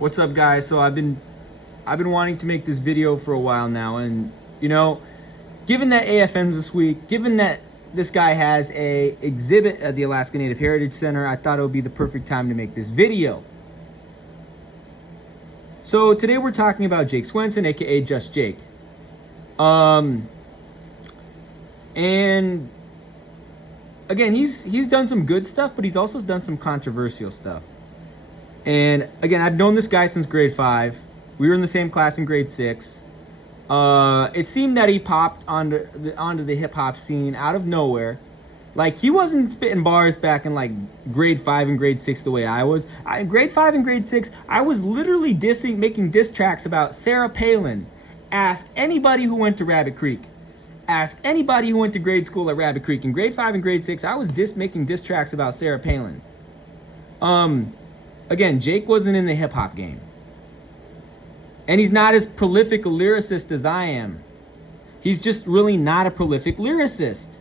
What's up, guys? So I've been wanting to make this video for a while now, and given that AFN's this week, given that this guy has a exhibit at the Alaska Native Heritage Center, I thought it would be the perfect time to make this video. So today we're talking about Jake Swenson, aka Just Jake. And again, he's done some good stuff, but he's also done some controversial stuff. And again, I've known this guy since grade 5. We were in the same class in grade 6. It seemed that he popped onto the hip hop scene out of nowhere. Like, he wasn't spitting bars back in like grade 5 and grade 6 the way I was. In grade 5 and grade 6, I was literally making diss tracks about Sarah Palin. Ask anybody who went to Rabbit Creek. Ask anybody who went to grade school at Rabbit Creek. In grade 5 and grade 6, I was making diss tracks about Sarah Palin. Again, Jake wasn't in the hip-hop game. And he's not as prolific a lyricist as I am. He's just really not a prolific lyricist.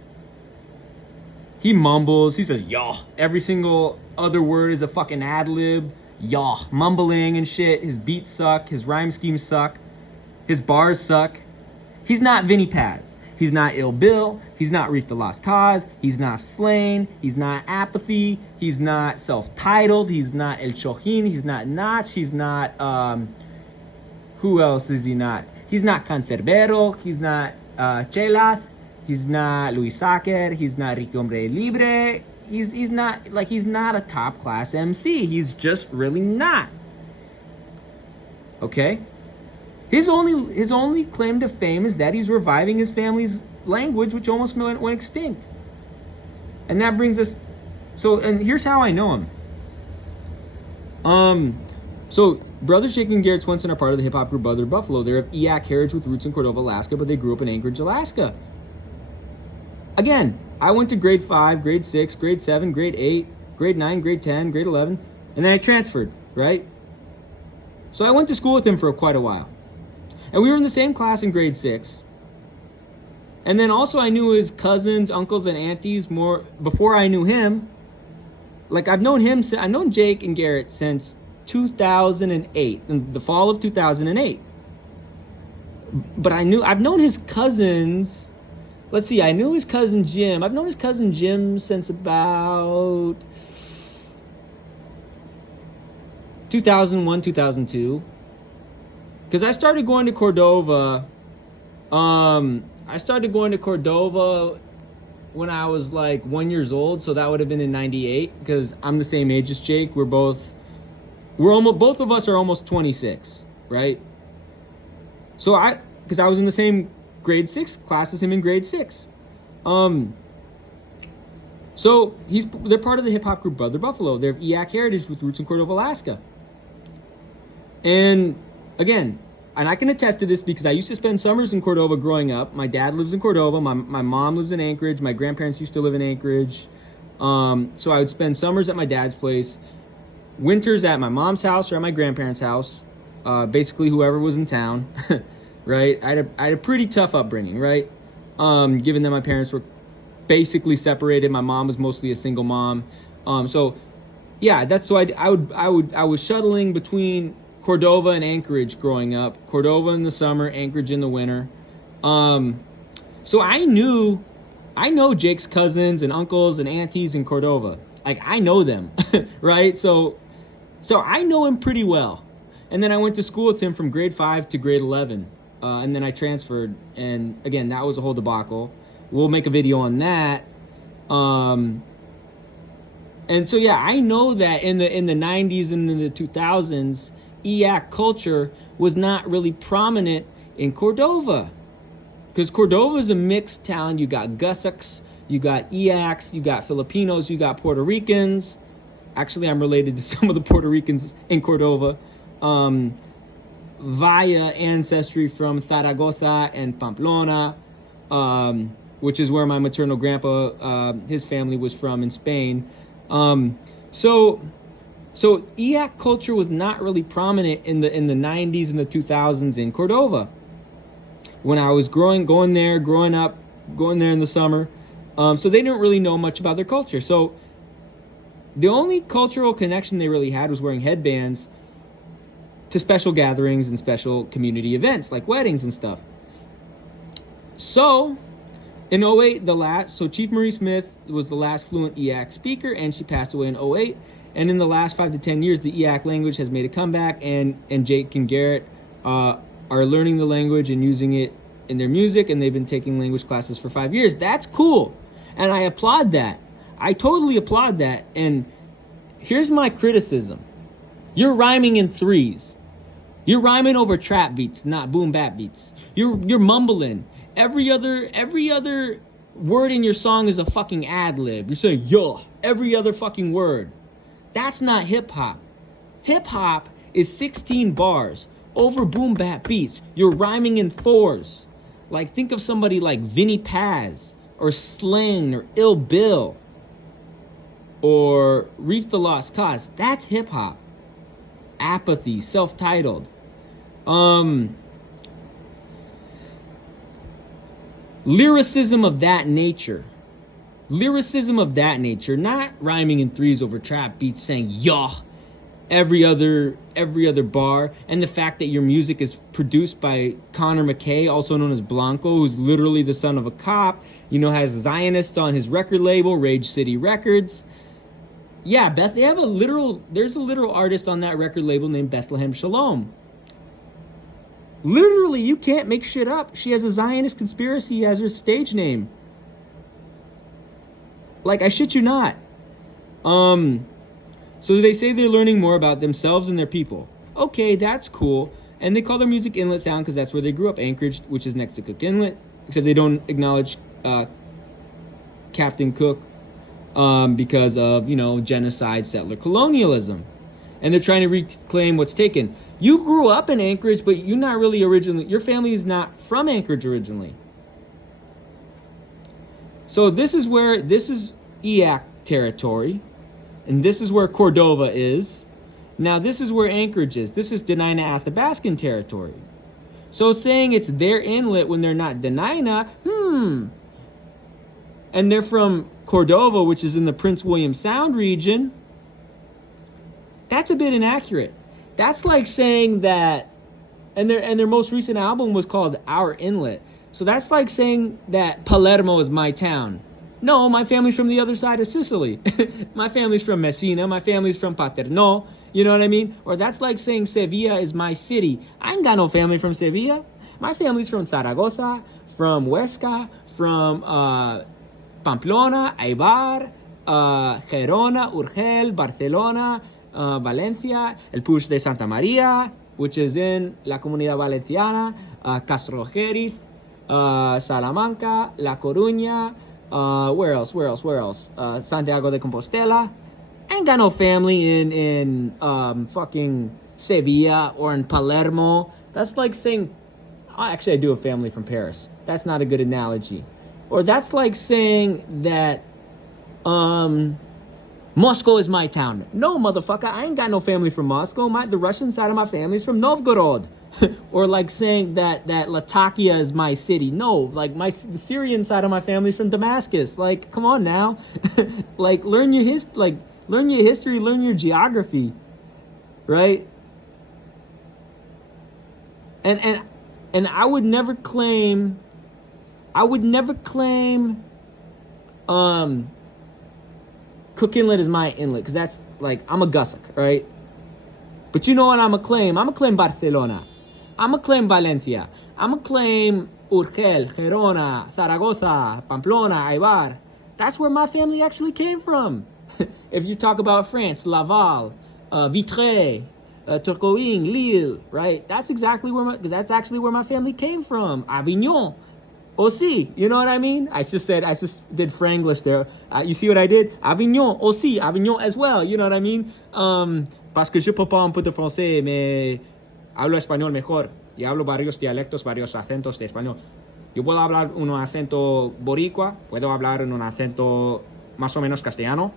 He mumbles. He says, yaw. Every single other word is a fucking ad-lib. Yaw. Mumbling and shit. His beats suck. His rhyme schemes suck. His bars suck. He's not Vinnie Paz. He's not Ill Bill. He's not Reef the Lost Cause. He's not Slain. He's not Apathy. He's not Self-Titled. He's not El Chojin. He's not Notch. He's not, who else is he not? He's not Cancerbero. He's not Chelath. He's not Luis Sacher. He's not Ricky Hombre Libre. He's not a top class MC. He's just really not. Okay? His only claim to fame is that he's reviving his family's language, which almost went extinct. And that brings us... and here's how I know him. So, brothers Jake and Garrett Swenson are part of the hip-hop group Brother Buffalo. They're of Eyak heritage with roots in Cordova, Alaska, but they grew up in Anchorage, Alaska. Again, I went to grade 5, grade 6, grade 7, grade 8, grade 9, grade 10, grade 11, and then I transferred, right? So I went to school with him for quite a while. And we were in the same class in grade 6. And then also I knew his cousins, uncles, and aunties more before I knew him. Like, I've known Jake and Garrett since 2008, in the fall of 2008. But I've known his cousins. Let's see, I knew his cousin Jim. I've known his cousin Jim since about 2001, 2002. Because I started going to Cordova. I started going to Cordova when I was like 1 year old, so that would have been in '98. Because I'm the same age as Jake. Both of us are almost 26, right? So because I was in the same grade 6 class as him in grade 6. So they're part of the hip hop group Brother Buffalo. They're of Eyak heritage with roots in Cordova, Alaska. And again, and I can attest to this because I used to spend summers in Cordova growing up. My dad lives in Cordova. My mom lives in Anchorage. My grandparents used to live in Anchorage. So I would spend summers at my dad's place, winters at my mom's house or at my grandparents' house, basically whoever was in town, right? I had a pretty tough upbringing, right? Given that my parents were basically separated. My mom was mostly a single mom. So yeah, that's so I was shuttling between Cordova and Anchorage growing up. Cordova in the summer, Anchorage in the winter. So I know Jake's cousins and uncles and aunties in Cordova. Like, I know them, right? So I know him pretty well. And then I went to school with him from grade 5 to grade 11. And then I transferred. And again, that was a whole debacle. We'll make a video on that. And so, yeah, I know that in the 90s and in the 2000s, Eyak culture was not really prominent in Cordova. Because Cordova is a mixed town. You got Gussaks, you got Eyaks, you got Filipinos, you got Puerto Ricans. Actually, I'm related to some of the Puerto Ricans in Cordova. Via ancestry from Zaragoza and Pamplona, which is where my maternal grandpa, his family was from in Spain. So Eyak culture was not really prominent in the 90s and the 2000s in Cordova. When I was growing up, going there in the summer, so they didn't really know much about their culture. So the only cultural connection they really had was wearing headbands to special gatherings and special community events like weddings and stuff. So in 08, Chief Marie Smith was the last fluent EAC speaker, and she passed away in 08. And in the last 5 to 10 years, the EAC language has made a comeback, and Jake and Garrett are learning the language and using it in their music, and they've been taking language classes for 5 years. That's cool, and I applaud that. I totally applaud that. And here's my criticism. You're rhyming in threes. You're rhyming over trap beats, not boom bap beats. You're mumbling. Every other word in your song is a fucking ad lib. You say yo every other fucking word. That's not hip hop. Hip hop is 16 bars over boom bap beats. You're rhyming in fours. Like, think of somebody like Vinny Paz or Slain or Ill Bill or Reef the Lost Cause. That's hip hop. Apathy, self-titled. Lyricism of that nature, not rhyming in threes over trap beats, saying yo every other bar, and the fact that your music is produced by Connor McKay, also known as Blanco, who's literally the son of a cop, has Zionists on his record label, Rage City Records. Yeah, there's a literal artist on that record label named Bethlehem Shalom. Literally, you can't make shit up. She has a Zionist conspiracy as her stage name. Like, I shit you not. So they say they're learning more about themselves and their people. Okay, that's cool. And they call their music Inlet Sound because that's where they grew up, Anchorage, which is next to Cook Inlet. Except they don't acknowledge Captain Cook because of, genocide, settler colonialism. And they're trying to reclaim what's taken. You grew up in Anchorage, but you're not really originally, your family is not from Anchorage originally. So this is EAC territory, and this is where Cordova is. Now this is where Anchorage is. This is Denina Athabascan territory. So saying it's their inlet when they're not Denina, and they're from Cordova, which is in the Prince William Sound region, that's a bit inaccurate. That's like saying that, and their most recent album was called Our Inlet. So that's like saying that Palermo is my town. No, my family's from the other side of Sicily. My family's from Messina. My family's from Paterno. You know what I mean? Or that's like saying Sevilla is my city. I ain't got no family from Sevilla. My family's from Zaragoza, from Huesca, from Pamplona, Eibar, Gerona, Urgel, Barcelona, Valencia, El Puig de Santa Maria, which is in La Comunidad Valenciana, Castro Jerez, Salamanca, La Coruña, where else? Santiago de Compostela. I ain't got no family in fucking Sevilla or in Palermo. That's like saying, actually I do have family from Paris. That's not a good analogy. Or that's like saying that Moscow is my town. No, motherfucker, I ain't got no family from Moscow. The Russian side of my family is from Novgorod. Or like saying that Latakia is my city. No, like the Syrian side of my family is from Damascus. Like, come on now. Like, learn your history, learn your geography. Right? And I would never claim Cook Inlet is my inlet, because that's like, I'm a Gussack, right? But you know what I'm gonna claim? I'm gonna claim Barcelona. I'm gonna claim Valencia. I'm gonna claim Urgel, Gerona, Zaragoza, Pamplona, Eibar. That's where my family actually came from. If you talk about France, Laval, Vitré, Tourcoing, Lille, right? That's exactly because that's actually where my family came from. Avignon. Aussi, you know what I mean? I just did Franglish there. You see what I did? Avignon, aussi, Avignon as well, you know what I mean? Parce que je peux pas un peu de français, mais hablo español mejor. Y hablo varios dialectos, varios acentos de español. Yo puedo hablar un acento boricua, puedo hablar en un acento más o menos castellano,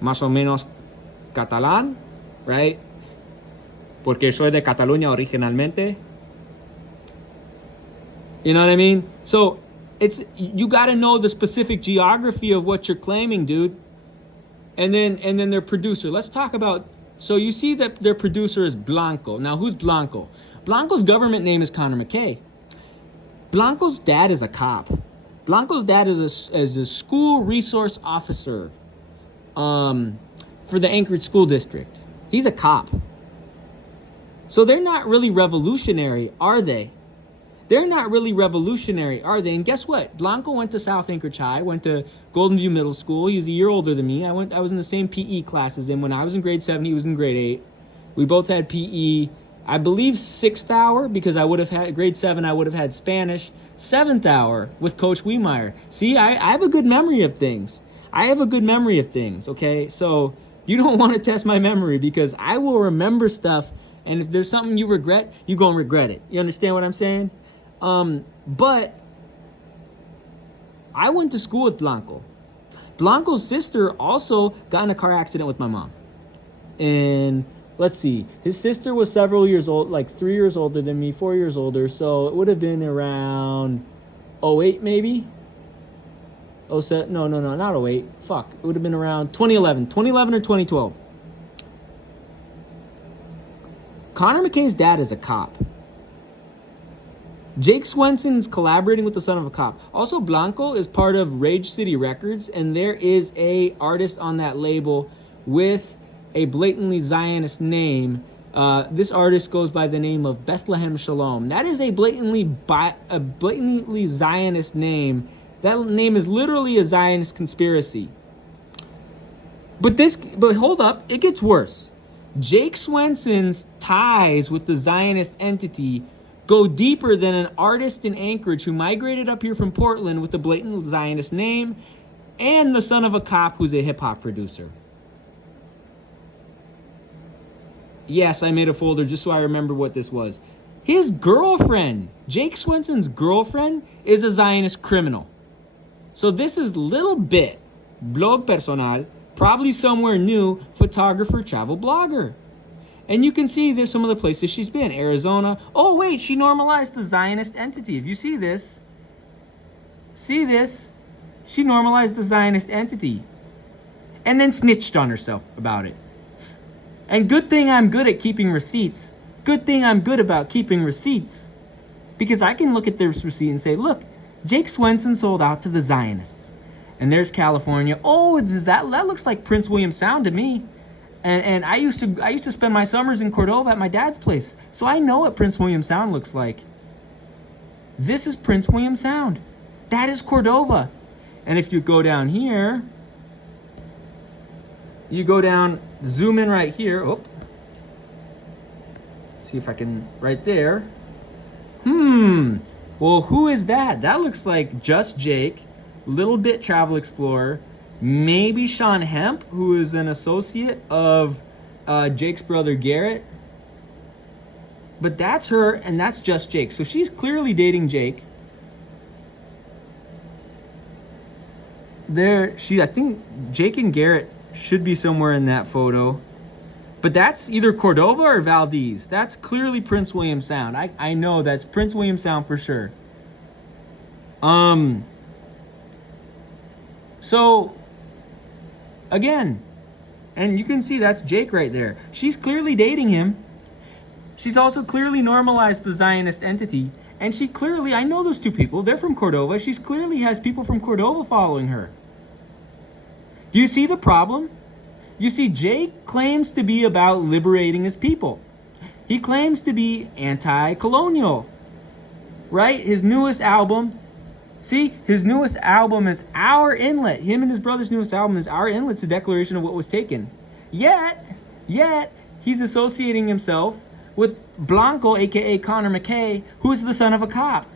más o menos catalán, right? Porque soy de Cataluña originalmente. You know what I mean? So you got to know the specific geography of what you're claiming, dude. And then their producer. Let's talk about So you see that their producer is Blanco. Now, who's Blanco? Blanco's government name is Connor McKay. Blanco's dad is a cop. Blanco's dad is a school resource officer for the Anchorage School District. He's a cop. So they're not really revolutionary, are they? They're not really revolutionary, are they? And guess what? Blanco went to South Anchorage High, went to Golden View Middle School. He's a year older than me. I was in the same PE class as him. When I was in grade 7, he was in grade 8. We both had PE, I believe 6th hour, because I would have had grade 7, I would have had Spanish. 7th hour with Coach Wiemeyer. See, I have a good memory of things. Okay? So you don't want to test my memory, because I will remember stuff, and if there's something you regret, you're going to regret it. You understand what I'm saying? But I went to school with Blanco. Blanco's sister also got in a car accident with my mom. And let's see, his sister was several years old, like 3 years older than me, 4 years older. So it would have been around 08 maybe. Oh, no, not 08. Fuck. It would have been around 2011 or 2012. Connor McKay's dad is a cop. Jake Swenson's collaborating with the son of a cop. Also, Blanco is part of Rage City Records, and there is a artist on that label with a blatantly Zionist name. This artist goes by the name of Bethlehem Shalom. That is a blatantly Zionist name. That name is literally a Zionist conspiracy. But hold up, it gets worse. Jake Swenson's ties with the Zionist entity go deeper than an artist in Anchorage who migrated up here from Portland with a blatant Zionist name and the son of a cop who's a hip-hop producer. Yes, I made a folder just so I remember what this was. His girlfriend, Jake Swenson's girlfriend, is a Zionist criminal. So this is little bit, blog personal, probably somewhere new, photographer, travel blogger. And you can see there's some of the places she's been. Arizona. Oh, wait, she normalized the Zionist entity. If you see this, she normalized the Zionist entity. And then snitched on herself about it. And good thing I'm good at keeping receipts. Good thing I'm good about keeping receipts. Because I can look at this receipt and say, look, Jake Swenson sold out to the Zionists. And there's California. Oh, that looks like Prince William Sound to me. And I used to spend my summers in Cordova at my dad's place. So I know what Prince William Sound looks like. This is Prince William Sound. That is Cordova. And if you go down here, zoom in right here. Oh. See if I can, right there. Well, who is that? That looks like Just Jake, Little Bit Travel Explorer, maybe Sean Hemp, who is an associate of Jake's brother Garrett. But that's her, and that's Just Jake. So she's clearly dating Jake. I think Jake and Garrett should be somewhere in that photo. But that's either Cordova or Valdez. That's clearly Prince William Sound. I know that's Prince William Sound for sure. So, again, and you can see that's Jake right there. She's clearly dating him. She's also clearly normalized the Zionist entity. And she clearly, I know those two people, they're from Cordova. She clearly has people from Cordova following her. Do you see the problem? You see, Jake claims to be about liberating his people. He claims to be anti-colonial, right? His newest album is Our Inlet. Him and his brother's newest album is Our Inlet's a declaration of what was taken. Yet, he's associating himself with Blanco, a.k.a. Connor McKay, who is the son of a cop.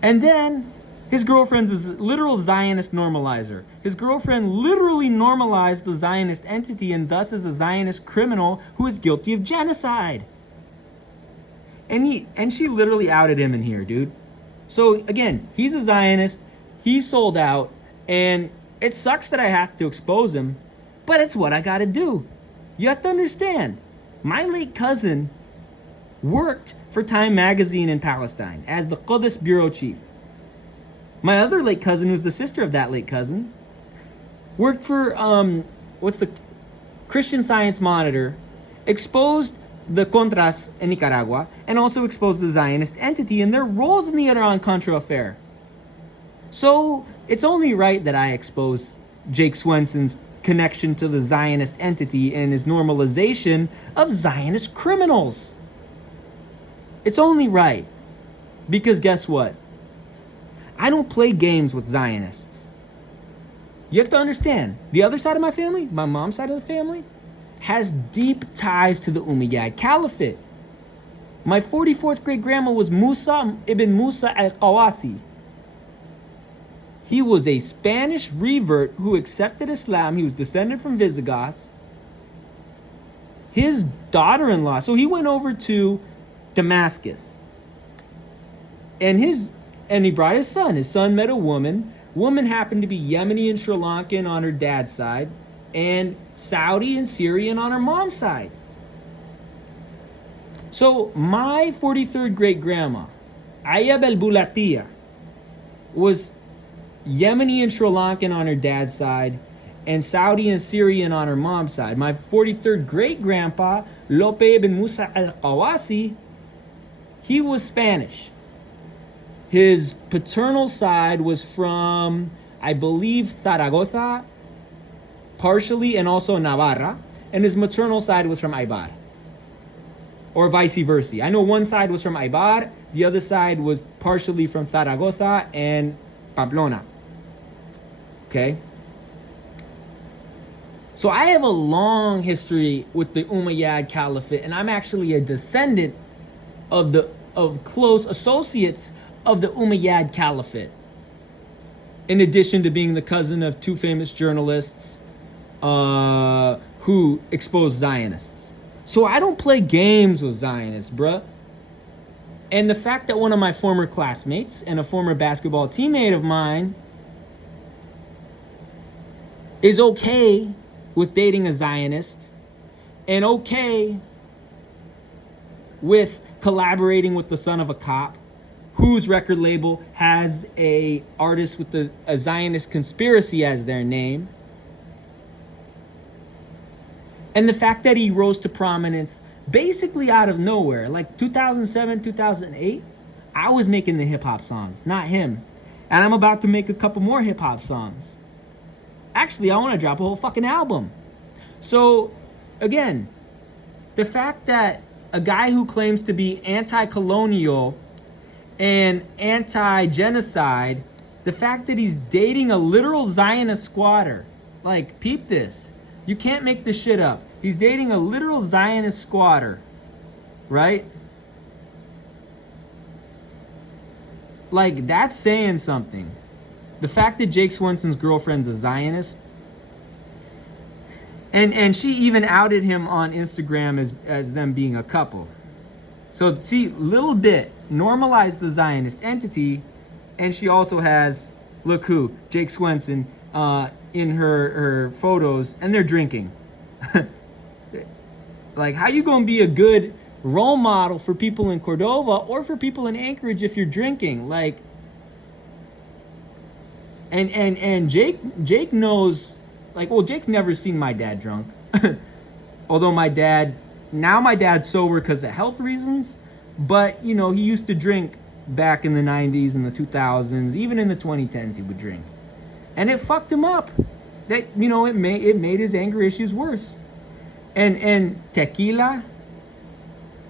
And then his girlfriend's a literal Zionist normalizer. His girlfriend literally normalized the Zionist entity and thus is a Zionist criminal who is guilty of genocide. And she literally outed him in here, dude. So again, he's a Zionist. He sold out. And it sucks that I have to expose him, but it's what I gotta do. You have to understand, my late cousin worked for Time Magazine in Palestine as the Qudus bureau chief. My other late cousin, who's the sister of that late cousin, worked for what's the Christian Science Monitor exposed the Contras in Nicaragua and also exposed the Zionist entity and their roles in the Iran-Contra affair. So it's only right that I expose Jake Swenson's connection to the Zionist entity and his normalization of Zionist criminals. It's only right. Because guess what? I don't play games with Zionists. You have to understand, the other side of my family, my mom's side of the family, has deep ties to the Umayyad Caliphate. My 44th great grandma was Musa ibn Musa al-Qawasi. He was a Spanish revert who accepted Islam. He was descended from Visigoths. His daughter-in-law, so he went over to Damascus. And he brought his son. His son met a woman. Woman happened to be Yemeni and Sri Lankan on her dad's side, and Saudi and Syrian on her mom's side. So my 43rd great grandma, Ayab al-Bulatiya, was Yemeni and Sri Lankan on her dad's side, and Saudi and Syrian on her mom's side. My 43rd great grandpa, Lope ibn Musa al-Qawasi, he was Spanish. His paternal side was from, I believe, Zaragoza, partially, and also Navarra. And his maternal side was from Aybar. Or vice versa. I know one side was from Aybar, the other side was partially from Zaragoza and Pamplona. Okay? So I have a long history with the Umayyad Caliphate, and I'm actually a descendant of close associates of the Umayyad Caliphate. In addition to being the cousin of two famous journalists who exposed Zionists. So I don't play games with Zionists, bruh. And the fact that one of my former classmates and a former basketball teammate of mine is okay with dating a Zionist and okay with collaborating with the son of a cop whose record label has a artist with a Zionist conspiracy as their name. And the fact that he rose to prominence basically out of nowhere, like 2007, 2008, I was making the hip-hop songs, not him. And I'm about to make a couple more hip-hop songs. Actually, I want to drop a whole fucking album. So, again, the fact that a guy who claims to be anti-colonial and anti-genocide, the fact that he's dating a literal Zionist squatter, like, peep this. You can't make this shit up. He's dating a literal Zionist squatter, right? Like, that's saying something. The fact that Jake Swenson's girlfriend's a Zionist, and she even outed him on Instagram as them being a couple. So, see, little bit normalized the Zionist entity, and she also has, look who, Jake Swenson, in her photos, and they're drinking. Like, how you gonna be a good role model for people in Cordova or for people in Anchorage if you're drinking? Like, and Jake knows, like, well, Jake's never seen my dad drunk. Although my dad's sober because of health reasons, but, you know, he used to drink back in the 90s and the 2000s, even in the 2010s he would drink. And it fucked him up. That, you know, it made his anger issues worse. And tequila.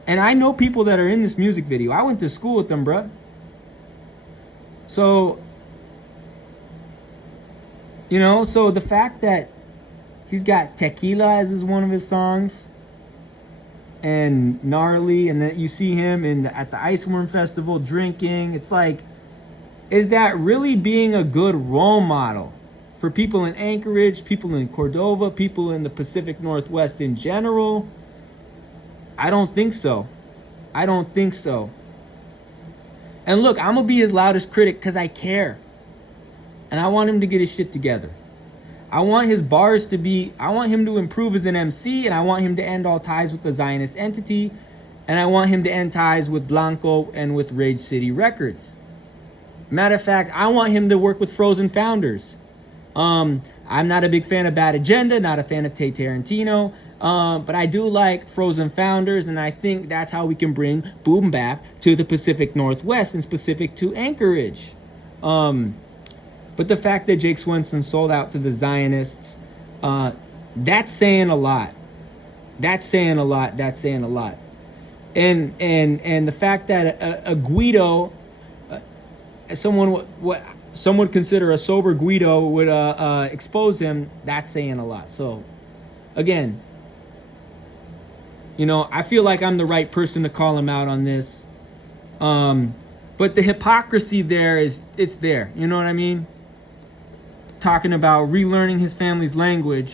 And I know people that are in this music video. I went to school with them, bruh. So, you know, so the fact that he's got Tequila as one of his songs, and Gnarly, and that you see him at the Iceworm Festival drinking, it's like, is that really being a good role model for people in Anchorage, people in Cordova, people in the Pacific Northwest in general? I don't think so. I don't think so. And look, I'm going to be his loudest critic because I care. And I want him to get his shit together. I want his bars to be, I want him to improve as an MC, and I want him to end all ties with the Zionist entity, and I want him to end ties with Blanco and with Rage City Records. Matter of fact, I want him to work with Frozen Founders. I'm not a big fan of Bad Agenda, not a fan of Tay Tarantino, but I do like Frozen Founders, and I think that's how we can bring boom bap to the Pacific Northwest and specific to Anchorage. But the fact that Jake Swenson sold out to the Zionists, that's saying a lot. That's saying a lot. That's saying a lot. And the fact that a Guido, someone what some would consider a sober Guido would expose him, that's saying a lot. So, again, I feel like I'm the right person to call him out on this. But the hypocrisy there it's there. You know what I mean? Talking about relearning his family's language,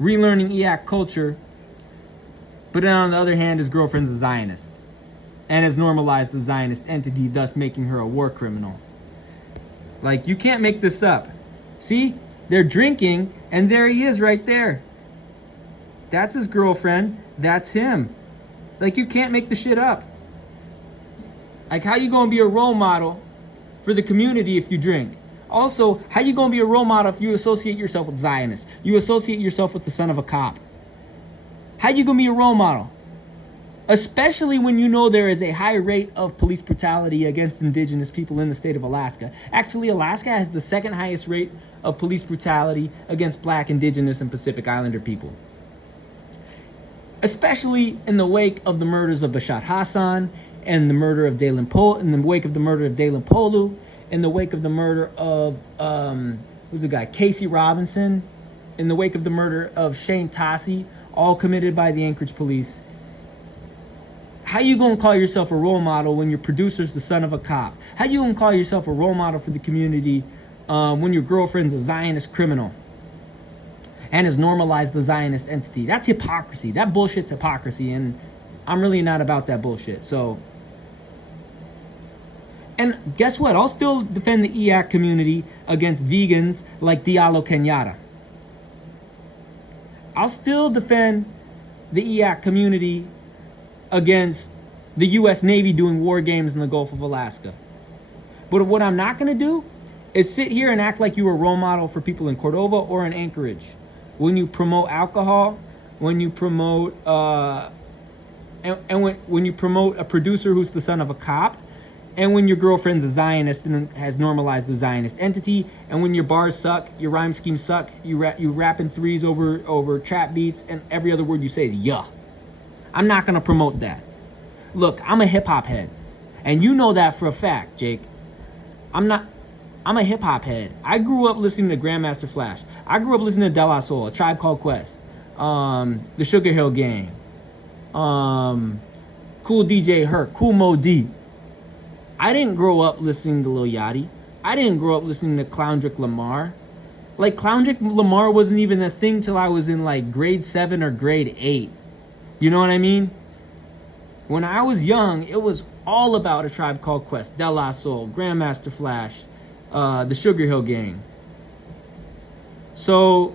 relearning EAC culture, but then on the other hand, his girlfriend's a Zionist and has normalized the Zionist entity, thus making her a war criminal. Like, you can't make this up. See? They're drinking, and there he is right there. That's his girlfriend. That's him. Like, you can't make the shit up. Like, how you gonna be a role model for the community if you drink? Also, how you gonna be a role model if you associate yourself with Zionists? You associate yourself with the son of a cop. How you gonna be a role model? Especially when you know there is a high rate of police brutality against indigenous people in the state of Alaska. Actually, Alaska has the second highest rate of police brutality against Black, Indigenous, and Pacific Islander people. Especially in the wake of the murders of Bashat Hassan, and the murder of Dalen Polu, in the wake of the murder of Dalen Polu, in the wake of the murder of who's the guy? Casey Robinson, in the wake of the murder of Shane Tassi, all committed by the Anchorage police. How you gonna call yourself a role model when your producer's the son of a cop? How you gonna call yourself a role model for the community when your girlfriend's a Zionist criminal and has normalized the Zionist entity? That's hypocrisy. That bullshit's hypocrisy, and I'm really not about that bullshit. So, and guess what? I'll still defend the EAC community against vegans like Diallo Kenyatta. I'll still defend the EAC community against the U.S. Navy doing war games in the Gulf of Alaska. But what I'm not going to do is sit here and act like you're a role model for people in Cordova or in Anchorage. When you promote alcohol, when you promote when you promote a producer who's the son of a cop, and when your girlfriend's a Zionist and has normalized the Zionist entity, and when your bars suck, your rhyme schemes suck, you rap in threes over trap beats, and every other word you say is yeah. I'm not going to promote that. Look, I'm a hip-hop head. And you know that for a fact, Jake. I'm a hip-hop head. I grew up listening to Grandmaster Flash. I grew up listening to De La Soul, A Tribe Called Quest, the Sugar Hill Gang, Cool DJ Herc, Cool Mo D. I didn't grow up listening to Lil Yachty. I didn't grow up listening to Clowndrick Lamar. Like, Clowndrick Lamar wasn't even a thing till I was in, like, grade 7 or grade 8. You know what I mean? When I was young, it was all about A Tribe Called Quest, De La Soul, Grandmaster Flash, the Sugar Hill Gang. So,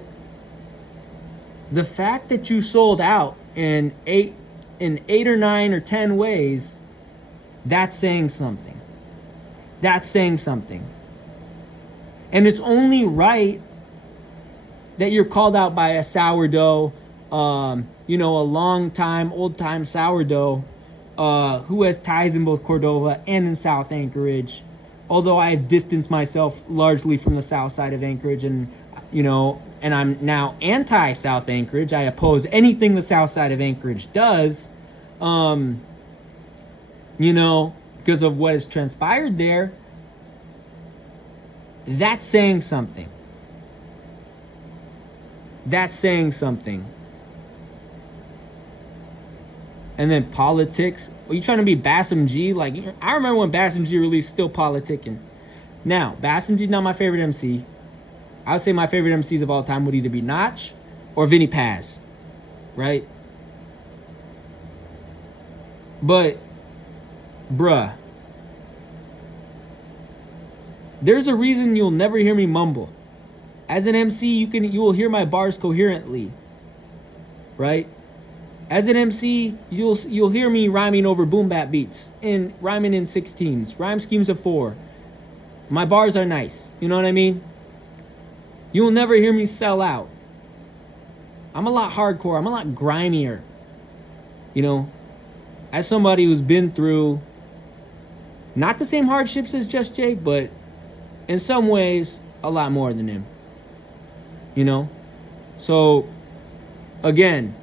the fact that you sold out in eight or 9 or 10 ways, that's saying something. That's saying something. And it's only right that you're called out by a sourdough, a long-time, old-time sourdough who has ties in both Cordova and in South Anchorage. Although I have distanced myself largely from the south side of Anchorage, and I'm now anti-South Anchorage. I oppose anything the south side of Anchorage does, because of what has transpired there. That's saying something. That's saying something. And then politics. Are you trying to be Bassem G? Like, I remember when Bassem G released Still Politicking. Now, Bassem G's not my favorite MC. I would say my favorite MCs of all time would either be Notch or Vinny Paz. Right? But, bruh, there's a reason you'll never hear me mumble. As an MC, you will hear my bars coherently. Right? As an MC, you'll hear me rhyming over boom bap beats and rhyming in 16s, rhyme schemes of 4. My bars are nice. You know what I mean? You'll never hear me sell out. I'm a lot hardcore. I'm a lot grimier. You know, as somebody who's been through not the same hardships as Just Jake, but in some ways, a lot more than him. You know? So, again,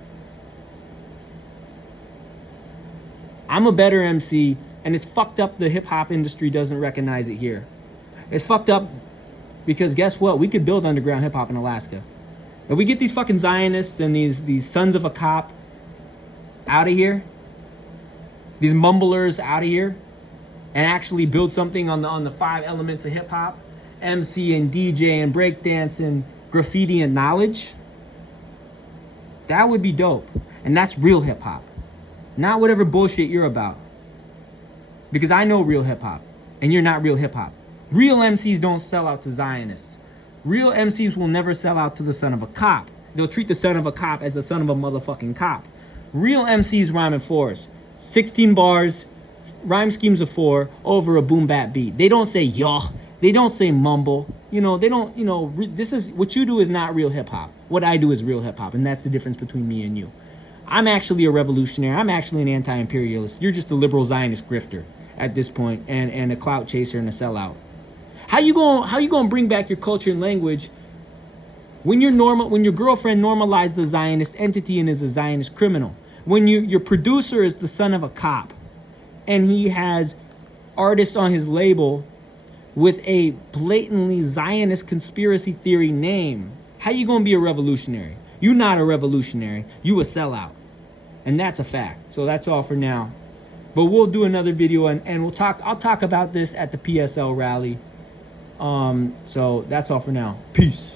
I'm a better MC, and it's fucked up the hip-hop industry doesn't recognize it here. It's fucked up because guess what? We could build underground hip-hop in Alaska. If we get these fucking Zionists and these sons of a cop out of here, these mumblers out of here, and actually build something on the 5 elements of hip-hop, MC and DJ and breakdance and graffiti and knowledge, that would be dope. And that's real hip-hop. Not whatever bullshit you're about. Because I know real hip-hop, and you're not real hip-hop. Real MCs don't sell out to Zionists. Real MCs will never sell out to the son of a cop. They'll treat the son of a cop as the son of a motherfucking cop. Real MCs rhyme in 4s. 16 bars, rhyme schemes of 4 over a boom bap beat. They don't say yaw. They don't say mumble. You know, they don't, you know, this is, what you do is not real hip hop. What I do is real hip hop, and that's the difference between me and you. I'm actually a revolutionary. I'm actually an anti-imperialist. You're just a liberal Zionist grifter at this point, and a clout chaser and a sellout. How you gonna bring back your culture and language when your girlfriend normalized the Zionist entity and is a Zionist criminal? When your producer is the son of a cop, and he has artists on his label with a blatantly Zionist conspiracy theory name, how you gonna be a revolutionary? You not a revolutionary. You a sellout, and that's a fact. So that's all for now. But we'll do another video, and we'll talk. I'll talk about this at the PSL rally. So that's all for now. Peace.